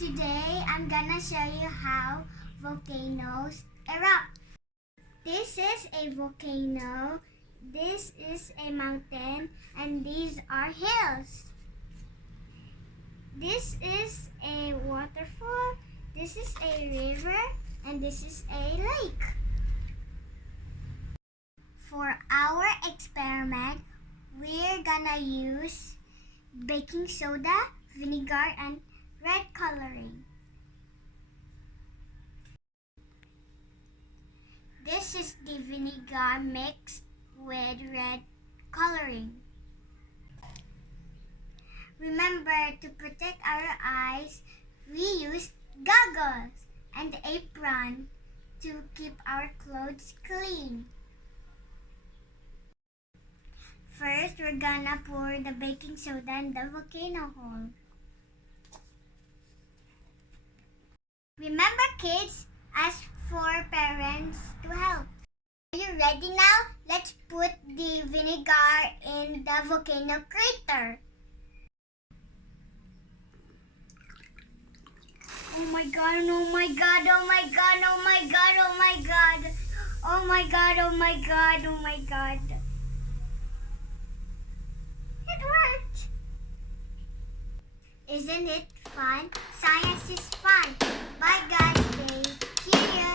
Today, I'm gonna show you how volcanoes erupt. This is a volcano, this is a mountain, and these are hills. This is a waterfall, this is a river, and this is a lake. For our experiment, we're gonna use baking soda, vinegar, and red coloring. This is the vinegar mixed with red coloring. Remember, to protect our eyes, we use goggles and apron to keep our clothes clean. First, we're gonna pour the baking soda in the volcano hole. Remember, kids, ask for parents to help. Are you ready now? Let's put the vinegar in the volcano crater. Oh my god, oh my god, oh my god, oh my god, oh my god. Oh my god, oh my god, oh my god. It worked. Isn't it fun? Science is fun. Bye guys, stay curious.